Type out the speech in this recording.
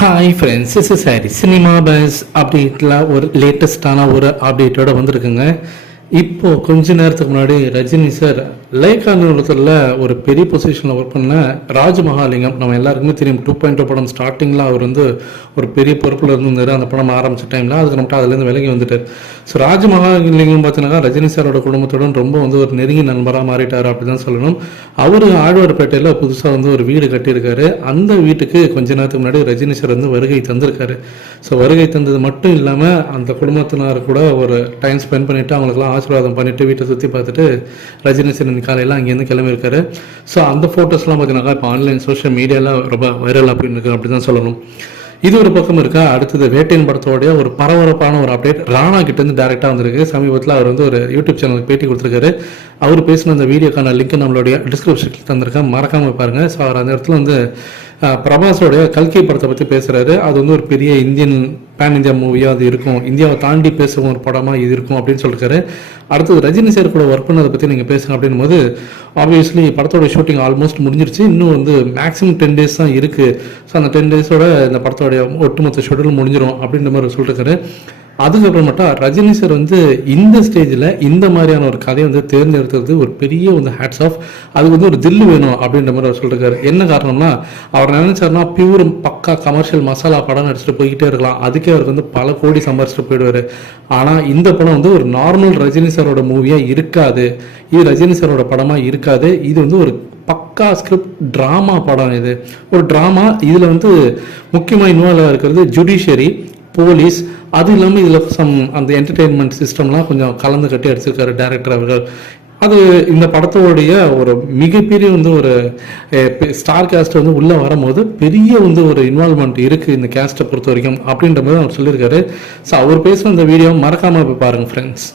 Hi friends is sorry cinema buzz அப்டேட்டில் ஒரு லேட்டஸ்டான ஒரு அப்டேட்டோட வந்திருக்குங்க. இப்போது கொஞ்ச நேரத்துக்கு முன்னாடி ரஜினி சார் லைகா நிறுவனத்தில் ஒரு பெரிய பொசிஷனில் ஒர்க் பண்ண ராஜ்மஹாலிங்கம் நம்ம எல்லாருக்குமே தெரியும். டூ பாயிண்ட் oh படம் ஸ்டார்டிங்கில் அவர் வந்து ஒரு பெரிய பொறுப்பில் இருந்திருந்தாரு. அந்த படம் ஆரம்பித்த டைமில் அதுக்கு நம்மகிட்ட அதுலேருந்து விலகி வந்துட்டார். ஸோ ராஜமகாலிங்கம் பார்த்தீங்கன்னா ரஜினி சாரோட குடும்பத்துடன் ரொம்ப வந்து ஒரு நெருங்கி நண்பராக மாறிட்டார் அப்படி தான் சொல்லணும். அவர் ஆழ்வார்பேட்டையில் புதுசாக வந்து ஒரு வீடு கட்டியிருக்காரு. அந்த வீட்டுக்கு கொஞ்ச நேரத்துக்கு முன்னாடி ரஜினி சார் வந்து வருகை தந்திருக்காரு. ஸோ வருகை தந்தது மட்டும் இல்லாமல் அந்த குடும்பத்தினர் கூட ஒரு டைம் ஸ்பெண்ட் பண்ணிவிட்டு அவங்களுக்குலாம் ஆசீர்வாதம் பண்ணிவிட்டு வீட்டை சுற்றி பார்த்துட்டு ரஜினி சார் காலையில் அங்கேருந்து கிளம்பியிருக்காரு. ஸோ அந்த ஃபோட்டோஸ்லாம் பார்த்தீங்கன்னா இப்போ ஆன்லைன் சோஷியல் மீடியாலாம் ரொம்ப வைரல் அப்படின்னு இருக்கு அப்படி தான் சொல்லணும். இது ஒரு பக்கம் இருக்கா? அடுத்தது வேட்டையன் படத்தோடைய ஒரு பரபரப்பான ஒரு அப்டேட் ராணா கிட்ட இருந்து டேரெக்டாக வந்திருக்கு. சமீபத்தில் அவர் வந்து ஒரு யூடியூப் சேனலுக்கு பேட்டி கொடுத்துருக்காரு. அவர் பேசின அந்த வீடியோக்கான லிங்க் நம்மளுடைய டிஸ்கிரிப்ஷனில் தந்திருக்கேன் மறக்காம பாருங்க. ஸோ அவர் அந்த இடத்துல வந்து பிரபாஸோடைய கல்கி படத்தை பற்றி பேசுகிறாரு அது வந்து ஒரு பெரிய இந்தியன் பேன் இந்தியா மூவியாக அது இருக்கும். இந்தியாவை தாண்டி பேசும் ஒரு படமாக இது இருக்கும் அப்படின்னு சொல்லியிருக்காரு அடுத்தது ரஜினி சார் கூட ஒர்க் பண்ணதை பற்றி நீங்கள் பேசுங்க அப்படின்னும் போது ஆப்வியஸ்லி படத்தோட ஷூட்டிங் ஆல்மோஸ்ட் முடிஞ்சிருச்சு. இன்னும் வந்து மேக்ஸிமம் டென் டேஸ் தான் இருக்குது ஸோ அந்த டென் டேஸோட இந்த படத்தோடைய ஒட்டுமொத்த ஷெடியூல் முடிஞ்சிடும் அப்படின்ற மாதிரி சொல்லியிருக்காரு அதுக்கப்புறமேட்டா ரஜினி சார் வந்து இந்த ஸ்டேஜில் இந்த மாதிரியான ஒரு கதையை வந்து தேர்ந்தெடுத்தது ஒரு பெரிய வந்து ஹேட்ஸ் ஆஃப் அதுக்கு வந்து ஒரு தில்லு வேணும் அப்படின்ற மாதிரி அவர் சொல்லியிருக்காரு என்ன காரணம்னா அவர் நினைச்சார்னா பியூர் பக்கா கமர்ஷியல் மசாலா படம் நடிச்சுட்டு போய்கிட்டே இருக்கலாம். அதுக்கே அவருக்கு வந்து பல கோடி சம்பாரிச்சுட்டு போயிடுவாரு. ஆனால் இந்த படம் வந்து ஒரு நார்மல் ரஜினி சாரோட மூவியாக இருக்காது. இது ரஜினி சாரோட படமாக இருக்காது. இது வந்து ஒரு பக்கா ஸ்கிரிப்ட் ட்ராமா படம் இது. ஒரு ட்ராமா இதில் வந்து முக்கியமாக இன்வால்வ் இருக்கிறது ஜுடிஷியரி போலீஸ் அது இல்லாமல் இதில் சம் அந்த என்டர்டெயின்மெண்ட் சிஸ்டம்லாம் கொஞ்சம் கலந்து கட்டி அடிச்சிருக்காரு டேரக்டர் அவர்கள். அது இந்த படத்தோடைய ஒரு மிகப்பெரிய வந்து ஒரு ஸ்டார் கேஸ்ட் வந்து உள்ளே வரும்போது பெரிய வந்து ஒரு இன்வால்மெண்ட் இருக்குது இந்த கேஸ்ட்டை பொறுத்த வரைக்கும் அப்படின்ற மாதிரி அவர் சொல்லியிருக்காரு. ஸோ அவர் பேசுகிற இந்த வீடியோ மறக்காமல் போய் பாருங்கள் ஃப்ரெண்ட்ஸ்